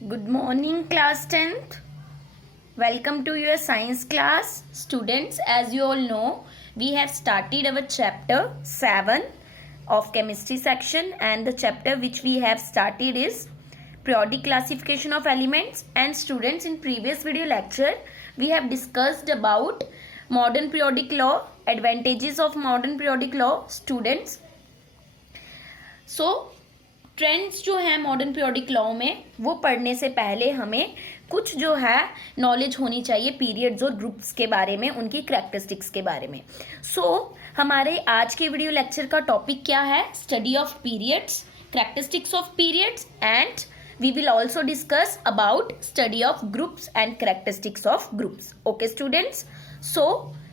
Good morning, class 10th. Welcome to your science class. Students, as you all know, we have started our chapter 7 of chemistry section, and the chapter which we have started is periodic classification of elements. And students, in previous video lecture, we have discussed about modern periodic law, advantages of modern periodic law. Students, so trends जो है modern periodic law में, वो पढ़ने से पहले हमें कुछ जो है नॉलेज होनी चाहिए पीरियड्स और ग्रुप्स के बारे में, उनकी कैरेक्टरिस्टिक्स के बारे में। हमारे आज के वीडियो लेक्चर का टॉपिक क्या है? Study of periods, characteristics of periods, and we will also discuss about study of groups and characteristics of groups. Okay students, so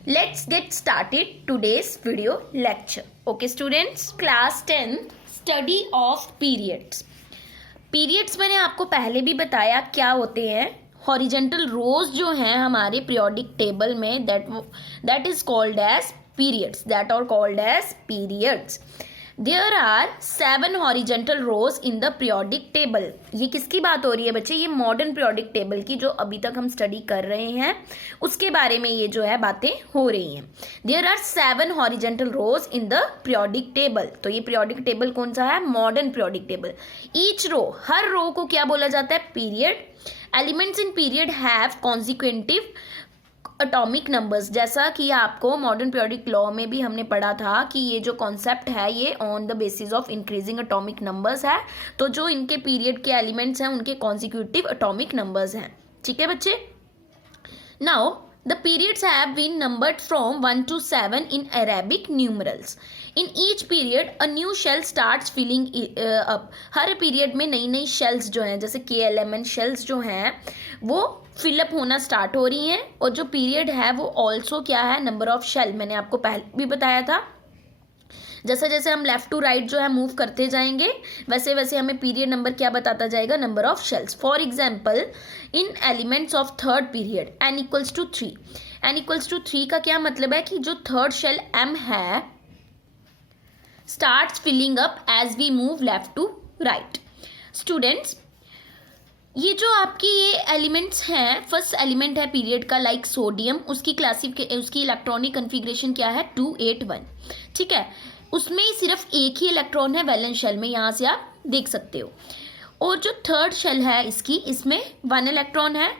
let's get started today's video lecture. Okay students, class 10 study of periods. Periods मैंने आपको पहले भी बताया क्या होते हैं। Horizontal रोज जो हैं हमारे पीरियोडिक टेबल में, that is called as periods, that are called as periods. There are 7 horizontal rows in the periodic table. ये किसकी बात हो रही है बच्चे? ये मॉडर्न पीरियोडिक टेबल की, जो अभी तक हम स्टडी कर रहे हैं उसके बारे में ये जो है बातें हो रही हैं। There are 7 horizontal rows in the periodic table. तो ये पीरियोडिक टेबल कौन सा है? Modern periodic table. Each row, हर रो को क्या बोला जाता है? Period. Elements in period have consecutive atomic numbers. जैसा कि आपको मॉडर्न पीरियोडिक लॉ में भी हमने पढ़ा था कि ये जो कॉन्सेप्ट है ये on the basis of increasing atomic numbers है। तो जो इनके पीरियड के एलिमेंट्स हैं उनके कॉन्सिक्यूटिव एटॉमिक नंबर्स हैं। ठीक है बच्चे। Now the periods have been numbered from 1 to 7 in Arabic numerals. In each period a new shell starts filling up. हर पीरियड में नई नई शेल्स जो हैं, जैसे KLMN शेल्स जो हैं वो फिलअप होना स्टार्ट हो रही हैं। और जो पीरियड है वो ऑल्सो क्या है? Number of shell. मैंने आपको पहले भी बताया था, जैसे जैसे हम लेफ्ट टू राइट जो है मूव करते जाएंगे वैसे वैसे हमें पीरियड नंबर क्या बताता जाएगा? Number of shells. For example, in elements of third period n equals to 3। n equals to 3 का क्या मतलब है कि जो थर्ड शेल m है starts filling up as we move left to right. Students, ये जो आपकी ये एलिमेंट्स हैं, फर्स्ट एलिमेंट है पीरियड का लाइक सोडियम, उसकी उसकी इलेक्ट्रॉनिक कन्फिग्रेशन क्या है? 281। ठीक है, उसमें सिर्फ एक ही इलेक्ट्रॉन है वैलेंस शेल में, यहाँ से आप देख सकते हो। और जो थर्ड शेल है इसमें 1 इलेक्ट्रॉन है,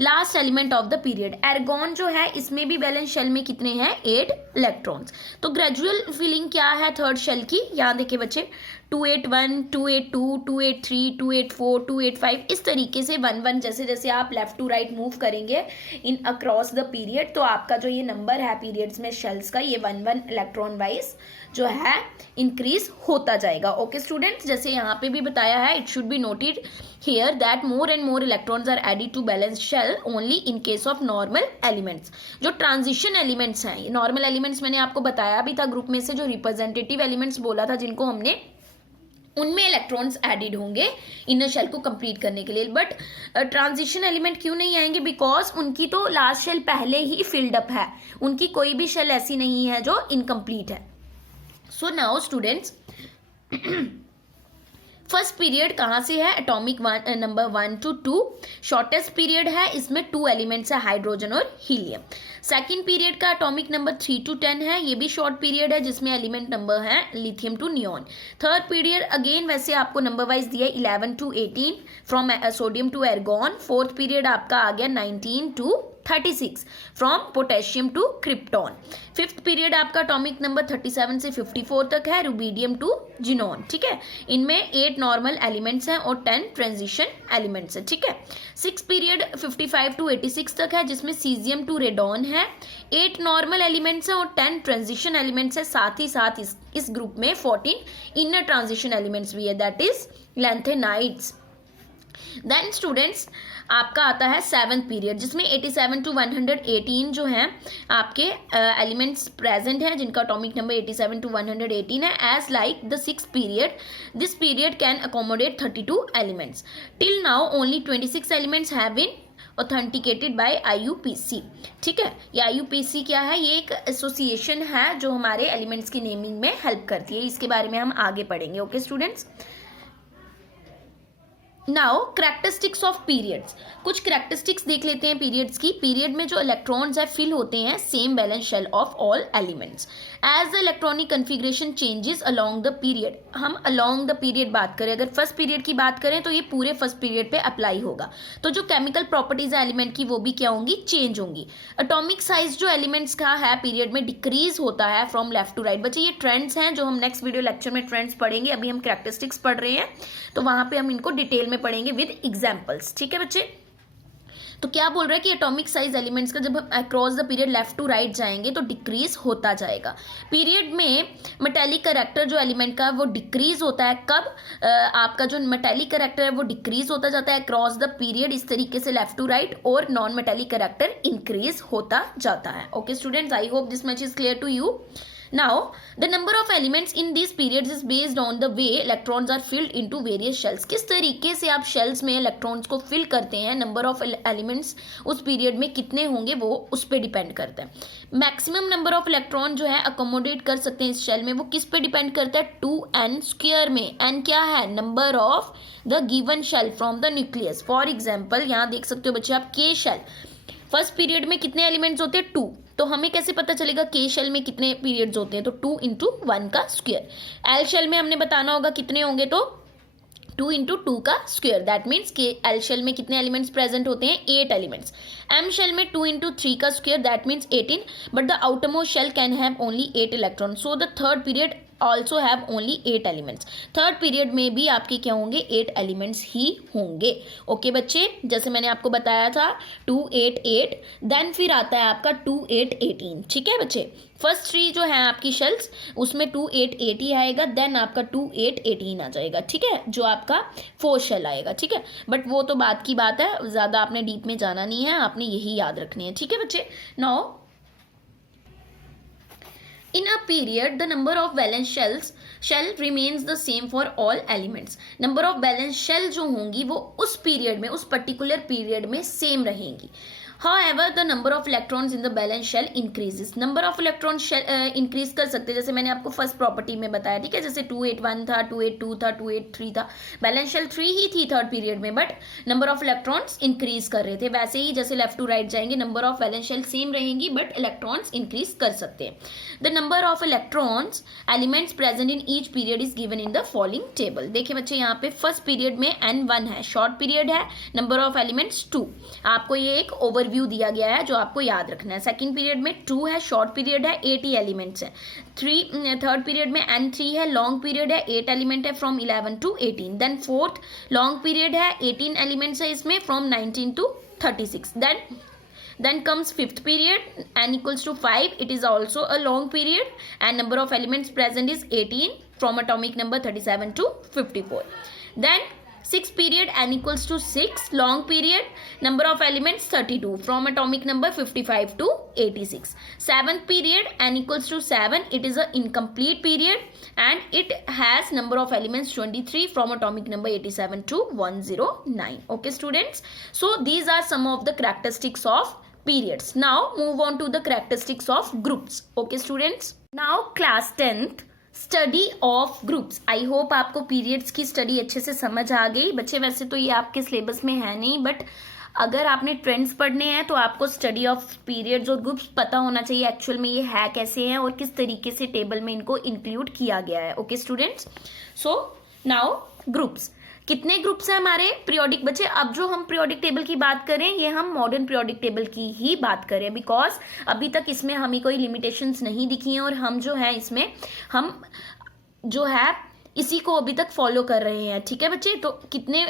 last element of the period. Argon जो है इसमें भी वैलेंस शेल में कितने हैं? 8 इलेक्ट्रॉन्स। तो ग्रेजुअल फिलिंग क्या है थर्ड शेल की? यहाँ देखिए बच्चे, 281, 282, 283, 284, 285, इस तरीके से 1 जैसे जैसे आप लेफ्ट टू राइट मूव करेंगे इन अक्रॉस द पीरियड, तो आपका जो ये नंबर है पीरियड्स में शेल्स का, ये 1 इलेक्ट्रॉन वाइज जो है इंक्रीज होता जाएगा। ओके स्टूडेंट्स, जैसे यहाँ पे भी बताया है, it should be noted here that more and more electrons are added to balance shell only in case of normal elements. जो ट्रांजिशन एलिमेंट्स हैं, ये नॉर्मल एलिमेंट्स मैंने आपको बताया भी था ग्रुप में से, जो रिप्रेजेंटेटिव एलिमेंट्स बोला था जिनको हमने, उनमें इलेक्ट्रॉन्स एडेड होंगे इनर शेल को कंप्लीट करने के लिए। बट ट्रांजिशन एलिमेंट क्यों नहीं आएंगे? बिकॉज उनकी तो लास्ट शेल पहले ही फिल्ड अप है, उनकी कोई भी शेल ऐसी नहीं है जो इनकम्प्लीट है। So now students, first period कहाँ से है? Atomic number 1 to 2। Shortest period है, इसमें 2 एलिमेंट्स है, हाइड्रोजन और हीलियम। सेकंड पीरियड का एटॉमिक नंबर 3 to 10 है, ये भी शॉर्ट पीरियड है जिसमें एलिमेंट नंबर है lithium to neon. Third period again वैसे आपको नंबर वाइज दिया 11 to 18 from sodium to argon. Fourth period आपका आ गया 19 to 36 from potassium to krypton. Fifth period आपका एटॉमिक नंबर 37 से 54 तक है, रुबीडियम टू जिनॉन। ठीक है, इनमें 8 नॉर्मल एलिमेंट्स हैं और 10 ट्रांजिशन एलिमेंट्स हैं। ठीक है, सिक्स पीरियड 55 to 86 तक है जिसमें सीजियम टू रेडॉन है, 8 नॉर्मल एलिमेंट्स हैं और 10 ट्रांजिशन एलिमेंट्स है। साथ ही साथ इस ग्रुप में 14 इनर ट्रांजिशन एलिमेंट्स भी है, that is lanthanides. Then students, आपका आता है सेवन्थ पीरियड जिसमें 87 to 118 जो हैं आपके एलिमेंट्स प्रेजेंट हैं, जिनका एटॉमिक नंबर 87 to 118 है। As like the six period, this period can accommodate 32 elements. Till now only 26 elements have been authenticated by IUPAC। ठीक है, ये IUPAC क्या है? ये एक एसोसिएशन है जो हमारे एलिमेंट्स की नेमिंग में हेल्प करती है। इसके बारे में हम आगे पढ़ेंगे। Okay students, now characteristics of periods, कुछ करेक्टरिस्टिक्स देख लेते हैं पीरियड्स की। पीरियड में जो इलेक्ट्रॉन्स है फिल होते हैं same balance shell of all elements as the electronic configuration changes along the period. हम अलोंग द पीरियड बात करें, अगर फर्स्ट पीरियड की बात करें तो ये पूरे फर्स्ट पीरियड पे अप्लाई होगा। तो जो केमिकल प्रॉपर्टीज है एलिमेंट की वो भी क्या होंगी, चेंज होंगी। एटॉमिक साइज जो एलिमेंट्स का है पीरियड में डिक्रीज होता है फ्रॉम लेफ्ट टू राइट। बच्चे ये ट्रेंड्स हैं जो हम नेक्स्ट वीडियो लेक्चर में ट्रेंड्स पढ़ेंगे, अभी हम करेक्टरिस्टिक्स पढ़ रहे हैं तो वहां पे हम इनको डिटेल में पढ़ेंगे विद एग्जांपल्स। ठीक है बच्चे, तो क्या बोल रहा है कि एटॉमिक साइज एलिमेंट्स का जब हम across the period left to right जाएंगे तो डिक्रीज होता जाएगा। पीरियड में मेटेलिक कैरेक्टर जो एलिमेंट का वो डिक्रीज होता है। कब आपका जो मेटेलिक कैरेक्टर है वो डिक्रीज होता जाता है अक्रॉस द पीरियड, इस तरीके से लेफ्ट टू राइट, और नॉन मेटेलिक कैरेक्टर इंक्रीज होता जाता है। Okay students, I hope this much is clear to you. Now, the number of elements in these periods is based on the way electrons are filled into various shells. किस तरीके से आप shells में electrons को fill करते हैं, number of elements उस period में कितने होंगे वो उस पर डिपेंड करता है। मैक्सिमम नंबर ऑफ इलेक्ट्रॉन जो है अकोमोडेट कर सकते हैं इस शेल में, वो किस पे डिपेंड करता है, 2n स्क्वायर में। n क्या है, number of the given shell from the nucleus. For example यहाँ देख सकते हो बच्चे आप के शेल, फर्स्ट पीरियड में कितने एलिमेंट्स होते हैं, 2। तो हमें कैसे पता चलेगा के शेल में कितने पीरियड्स होते हैं, तो 2 इंटू 1 का स्क्वायर। एल शेल में हमने बताना होगा कितने होंगे, तो 2 इंटू 2 का स्क्वायर। दैट मीन्स के एल शेल में कितने एलिमेंट्स प्रेजेंट होते हैं, 8 एलिमेंट्स। एम शेल में 2 इंटू 3 का square, that means 18, but the outermost shell can have only 8 electron, so the third period also have only 8 elements. Third period में भी आपके क्या होंगे, 8 एलिमेंट्स ही होंगे। ओके बच्चे, जैसे मैंने आपको बताया था 2 8 8, देन फिर आता है आपका 2 8 18। ठीक है बच्चे, फर्स्ट 3 जो है आपकी शेल्स उसमें 2 8 8 ही आएगा, देन आपका 2 8 18 आ जाएगा। ठीक है, जो आपका 4 शेल आएगा। ठीक है, बट वो तो बात की बात है, ज़्यादा आपने डीप में जाना नहीं है, आपने यही याद रखने हैं। ठीक है बच्चे, now in a period the number of valence shell remains the same for all elements। number of valence shell जो होंगी वो उस पीरियड में, उस पर्टिकुलर पीरियड में सेम रहेंगी। However, the number of electrons in the valence shell increases। number of electrons increase कर सकते हैं, जैसे मैंने आपको फर्स्ट प्रॉपर्टी में बताया। ठीक है, जैसे 281 था, 282 था, 283 था, बैलेंस शेल 3 ही थी थर्ड पीरियड में, but number of electrons increase कर रहे थे। वैसे ही जैसे लेफ्ट टू राइट जाएंगे number of balance shell same रहेंगी बट इलेक्ट्रॉन्स इंक्रीज कर सकते हैं। The number of electrons elements present in each period is given in the following table. देखिए बच्चे, यहाँ पे फर्स्ट पीरियड में n1 है, शॉर्ट पीरियड है, नंबर ऑफ एलिमेंट्स 2। आपको ये एक ओवरव्यू दिया गया है जो आपको याद रखना है। सेकंड पीरियड में 2 है, शॉर्ट पीरियड है, 80 एलिमेंट्स है। थर्ड पीरियड में n3 है, लॉन्ग पीरियड है, 8 एलिमेंट है from 11 to 18। Then fourth long period है, 18 एलिमेंट्स है इसमें from 19 to 36। Then comes fifth period, n equals to 5. It is also a long period and number of elements present is 18 from atomic number 37 to 54. Then sixth period, n equals to 6, long period, number of elements 32 from atomic number 55 to 86. Seventh period, n equals to 7, it is a incomplete period and it has number of elements 23 from atomic number 87 to 109. Okay students, so these are some of the characteristics of periods. Now move on to the characteristics of groups. Okay students, now class 10th study of groups. I hope आपको periods की study अच्छे से समझ आ गई बच्चे। वैसे तो ये आपके सिलेबस में है नहीं, बट अगर आपने ट्रेंड्स पढ़ने हैं तो आपको स्टडी ऑफ पीरियड्स और ग्रुप्स पता होना चाहिए एक्चुअल में ये है कैसे हैं और किस तरीके से टेबल में इनको इंक्लूड किया गया है। Okay students, so now groups. कितने ग्रुप्स हैं हमारे पीरियोडिक बच्चे? अब जो हम पीरियोडिक टेबल की बात करें ये हम मॉडर्न पीरियोडिक टेबल की ही बात करें, बिकॉज अभी तक इसमें हमें कोई लिमिटेशंस नहीं दिखी हैं और हम जो है इसमें हम जो है इसी को अभी तक फॉलो कर रहे हैं। ठीक है बच्चे, तो कितने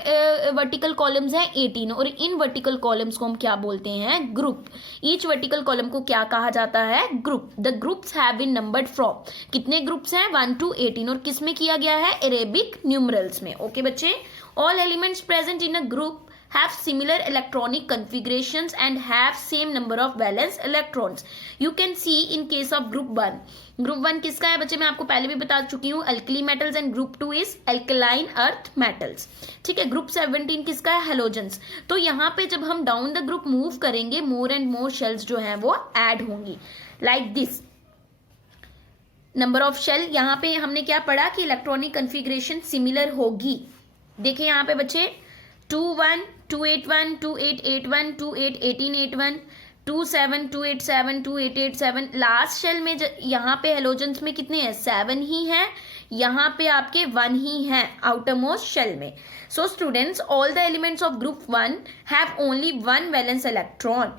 वर्टिकल कॉलम्स हैं? 18, और इन वर्टिकल कॉलम्स को हम क्या बोलते हैं? ग्रुप। ईच वर्टिकल कॉलम को क्या कहा जाता है? Group. The groups have been numbered from, कितने ग्रुप्स हैं? 1 to 18, और किस में किया गया है? अरेबिक न्यूमरल्स में। ओके बच्चे, all elements present in a group have similar electronic configurations and have same number of valence electrons. You can see in case of group 1. Group 1 किसका है बच्चे? मैं आपको पहले भी बता चुकी हूँ, alkali metals, and group 2 is alkaline earth metals. ठीक है, ग्रुप 17 किसका है? हेलोजेंस। तो यहाँ पे जब हम डाउन द ग्रुप मूव करेंगे मोर एंड मोर शेल्स जो हैं वो ऐड होंगी, like this. Number of shell, यहाँ पे हमने क्या पढ़ा कि इलेक्ट्रॉनिक कन्फिग्रेशन सिमिलर होगी। देखिए यहाँ पे बच्चे 21 281 2881 28 1881 27 287 2887। लास्ट शेल में यहाँ पे हेलोजेंस में कितने हैं? 7 ही हैं, यहाँ पे आपके 1 ही हैं आउटर मोस्ट शेल में। So students, all the elements of group 1 have only 1 valence electron.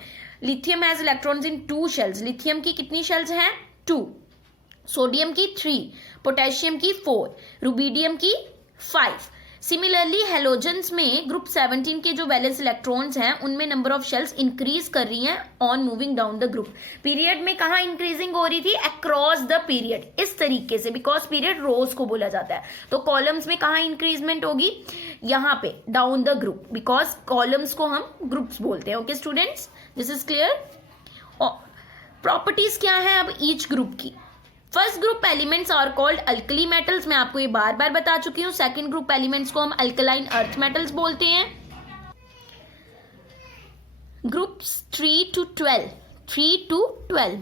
Lithium has electrons in 2 shells. Lithium की कितनी शेल्स हैं? 2। सोडियम की 3, पोटेशियम की 4, रुबीडियम की 5। सिमिलरली हेलोजेंस में ग्रुप 17 के जो वैलेंस इलेक्ट्रॉन्स हैं उनमें नंबर ऑफ शेल्स इंक्रीज कर रही हैं on moving down the group. Period में कहाँ इंक्रीजिंग हो रही थी? अक्रॉस द पीरियड, इस तरीके से, बिकॉज पीरियड रोज को बोला जाता है। तो कॉलम्स में कहाँ इंक्रीजमेंट होगी? यहाँ पे down the group, because columns को हम ग्रुप्स बोलते हैं। Okay students, this is clear. Properties क्या है अब ईच ग्रुप की? First group elements are called alkali metals, मैं आपको ये बार बार बता चुकी हूं। सेकंड ग्रुप एलिमेंट्स को हम अल्कलाइन अर्थ मेटल्स बोलते हैं। ग्रुप्स 3 to 12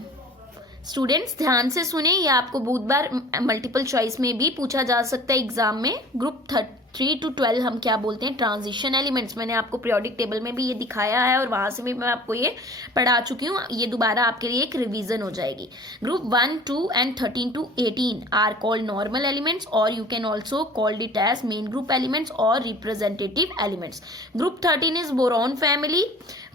स्टूडेंट्स ध्यान से सुने, ये आपको बहुत बार मल्टीपल चॉइस में भी पूछा जा सकता है एग्जाम में। ग्रुप 3 to 12 हम क्या बोलते हैं? Transition elements. मैंने आपको पीरियोडिक टेबल में भी ये दिखाया है और वहां से भी मैं आपको ये पढ़ा चुकी हूँ। ये दोबारा आपके लिए एक रिवीजन हो जाएगी। Group 1, 2 and 13 to 18 are called normal elements, और you can also called it as main group elements और representative elements. Group 13 is boron family,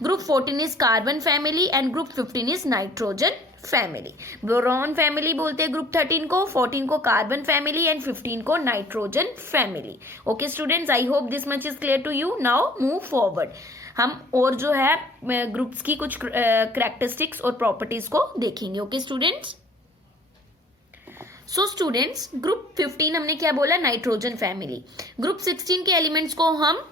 group 14 is carbon family and group 15 is nitrogen family. Boron family बोलते हैं group 13 को, 14 को carbon family and 15 को nitrogen family. Okay students, I hope this much is clear to you. Now move forward, हम और जो है groups की कुछ कैरेक्टरिस्टिक्स और प्रॉपर्टीज को देखेंगे। Okay students, so students group 15 हमने क्या बोला? Nitrogen family. ग्रुप 16 के एलिमेंट्स को हम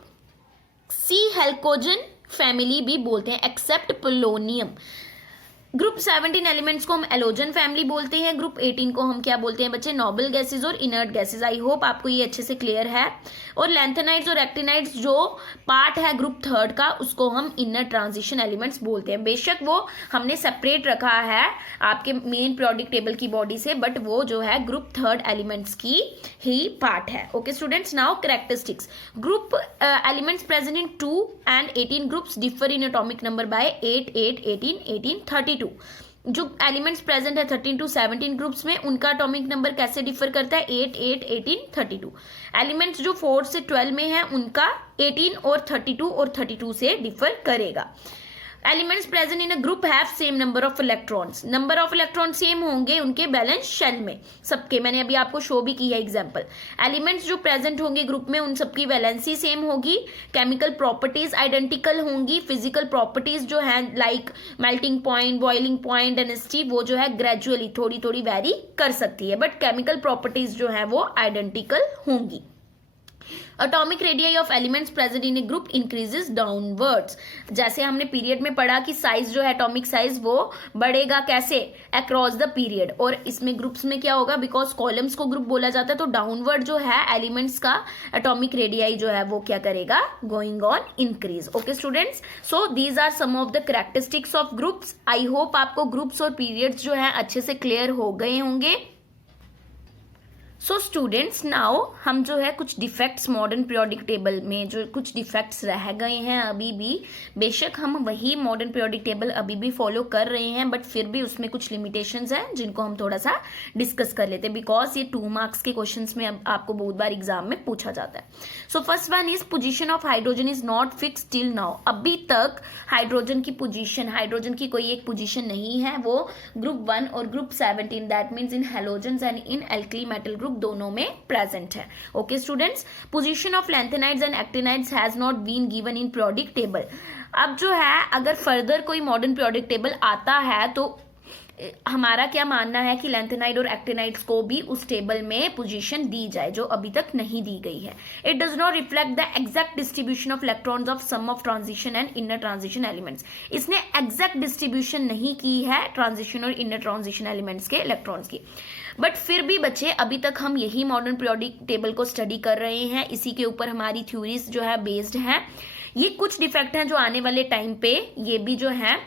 सी हेल्कोजन फैमिली भी बोलते हैं एक्सेप्ट पोलोनियम। ग्रुप 17 एलिमेंट्स को हम एलोजन फैमिली बोलते हैं। ग्रुप 18 को हम क्या बोलते हैं बच्चे? नोबल गैसेज और इनर्ट गैसेज। आई होप आपको ये अच्छे से क्लियर है। और लैंथेनाइड्स और एक्टिनाइड्स जो पार्ट है ग्रुप 3 का, उसको हम इनर ट्रांजिशन एलिमेंट्स बोलते हैं। बेशक वो हमने सेपरेट रखा है आपके मेन पीरियोडिक टेबल की बॉडी से, बट वो जो है ग्रुप 3 एलिमेंट्स की ही पार्ट है। Okay students, now characteristics. Group elements present in 2 and 18 groups differ in atomic number by 8, 8, 18, 18, 32। जो एलिमेंट्स प्रेजेंट है 13 to 17 ग्रुप्स में, उनका एटॉमिक नंबर कैसे डिफर करता है? 8, 8, 18, 32। एलिमेंट्स जो 4 से 12 में है उनका 18 और 32 और 32 से डिफर करेगा। Elements present in a group have same number of electrons. Number of electron same होंगे उनके बैलेंस शेल में सबके, मैंने अभी आपको शो भी की है एग्जांपल। एलिमेंट्स जो प्रेजेंट होंगे ग्रुप में उन सबकी वैलेंसी सेम होगी। केमिकल प्रॉपर्टीज आइडेंटिकल होंगी। फिजिकल प्रॉपर्टीज जो है like melting point, boiling point, density, वो जो है ग्रेजुअली थोड़ी थोड़ी वेरी कर सकती है, बट केमिकल प्रॉपर्टीज जो है वो आइडेंटिकल होंगी। Atomic radii of elements present in A group increases downwards. जैसे हमने पीरियड में पढ़ा कि साइज जो है एटॉमिक साइज वो बढ़ेगा कैसे? Across the period. और इसमें ग्रुप्स में क्या होगा? बिकॉज कॉलम्स को ग्रुप बोला जाता है, तो डाउनवर्ड जो है एलिमेंट्स का एटॉमिक रेडियाई जो है वो क्या करेगा? Going on increase. Okay students, so these are some of the characteristics of groups. I hope आपको ग्रुप्स और पीरियड्स जो है अच्छे से क्लियर हो गए होंगे। सो स्टूडेंट्स, नाउ हम जो है कुछ डिफेक्ट्स मॉडर्न पीरियोडिक टेबल में जो कुछ डिफेक्ट्स रह गए हैं अभी भी, बेशक हम वही मॉडर्न पीरियोडिक टेबल अभी भी फॉलो कर रहे हैं, बट फिर भी उसमें कुछ लिमिटेशंस हैं जिनको हम थोड़ा सा डिस्कस कर लेते हैं, बिकॉज ये 2 मार्क्स के क्वेश्चंस में आपको बहुत बार एग्जाम में पूछा जाता है। So first one is position of hydrogen is not fix till now. अभी तक हाइड्रोजन की पोजीशन, हाइड्रोजन की कोई एक पोजीशन नहीं है, वो ग्रुप 1 और group 17 that means in halogens and in alkali metal group दोनों में प्रेजेंट है। Okay students, position of lanthanides and actinides has not been given in periodic table. अब जो है अगर फर्दर कोई मॉडर्न पीरियोडिक टेबल आता है तो हमारा क्या मानना है कि लैंथेनाइड और एक्टिनाइड्स को भी उस टेबल में पोजीशन दी जाए जो अभी तक नहीं दी गई है। It does not reflect the exact distribution of electrons of some of transition and inner transition elements. इसने एग्जैक्ट डिस्ट्रीब्यूशन नहीं की है ट्रांजिशन और इनर ट्रांजिशन एलिमेंट्स के इलेक्ट्रॉन्स की, बट फिर भी बच्चे अभी तक हम यही मॉडर्न पीरियोडिक टेबल को स्टडी कर रहे हैं, इसी के ऊपर हमारी थ्योरीज जो है बेस्ड हैं। ये कुछ डिफेक्ट हैं जो आने वाले टाइम पे ये भी जो है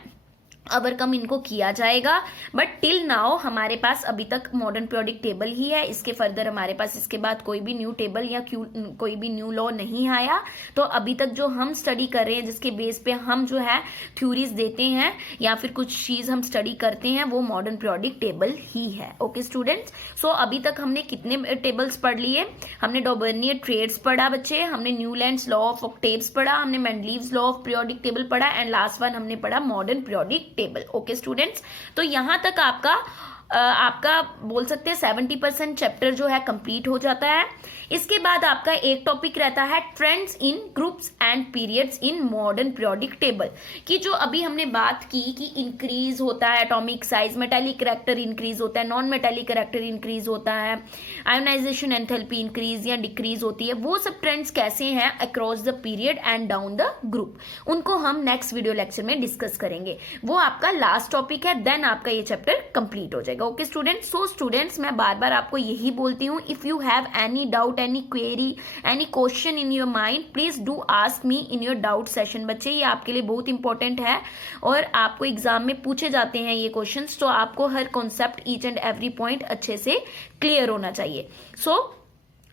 ओवरकम इनको किया जाएगा। बट टिल नाउ हमारे पास अभी तक मॉडर्न पीरियोडिक टेबल ही है, इसके फर्दर हमारे पास इसके बाद कोई भी न्यू टेबल या कोई भी न्यू लॉ नहीं आया। तो अभी तक जो हम स्टडी कर रहे हैं, जिसके बेस पे हम जो है थ्योरीज देते हैं या फिर कुछ चीज हम स्टडी करते हैं, वो मॉडर्न पीरियोडिक टेबल ही है। ओके स्टूडेंट्स, सो अभी तक हमने कितने टेबल्स पढ़ लिए? हमने डॉबर्नियर ट्रेड्स पढ़ा बच्चे, हमने न्यूलैंड्स लॉ ऑफ ऑक्टेव्स पढ़ा, हमने Mendeleev's law of periodic table पढ़ा, एंड लास्ट वन हमने पढ़ा modern periodic table. Okay students, तो यहां तक आपका बोल सकते हैं 70% चैप्टर जो है कंप्लीट हो जाता है। इसके बाद आपका एक टॉपिक रहता है trends in groups and periods in modern periodic table की, जो अभी हमने बात की कि इंक्रीज होता है atomic size, metallic character increase होता है, नॉन मेटालिक करैक्टर इंक्रीज होता है, आयोनाइजेशन एंथैल्पी इंक्रीज या डिक्रीज होती है। वो सब ट्रेंड्स कैसे हैं across the period and down the group, उनको हम नेक्स्ट वीडियो लेक्चर में डिस्कस करेंगे। वो आपका लास्ट टॉपिक है, देन आपका ये चैप्टर कंप्लीट हो जाएगा। ओके स्टूडेंट्स, सो स्टूडेंट्स मैं बार बार आपको यही बोलती हूँ, if you have any doubt, any query, any question in your mind, please do ask me in your doubt session. बच्चे ये आपके लिए बहुत इंपॉर्टेंट है और आपको एग्जाम में पूछे जाते हैं ये क्वेश्चंस, तो आपको हर concept each and every point अच्छे से क्लियर होना चाहिए। So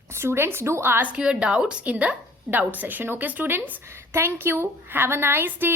students, do ask your doubts in the doubt session. Okay students, thank you, have a nice day.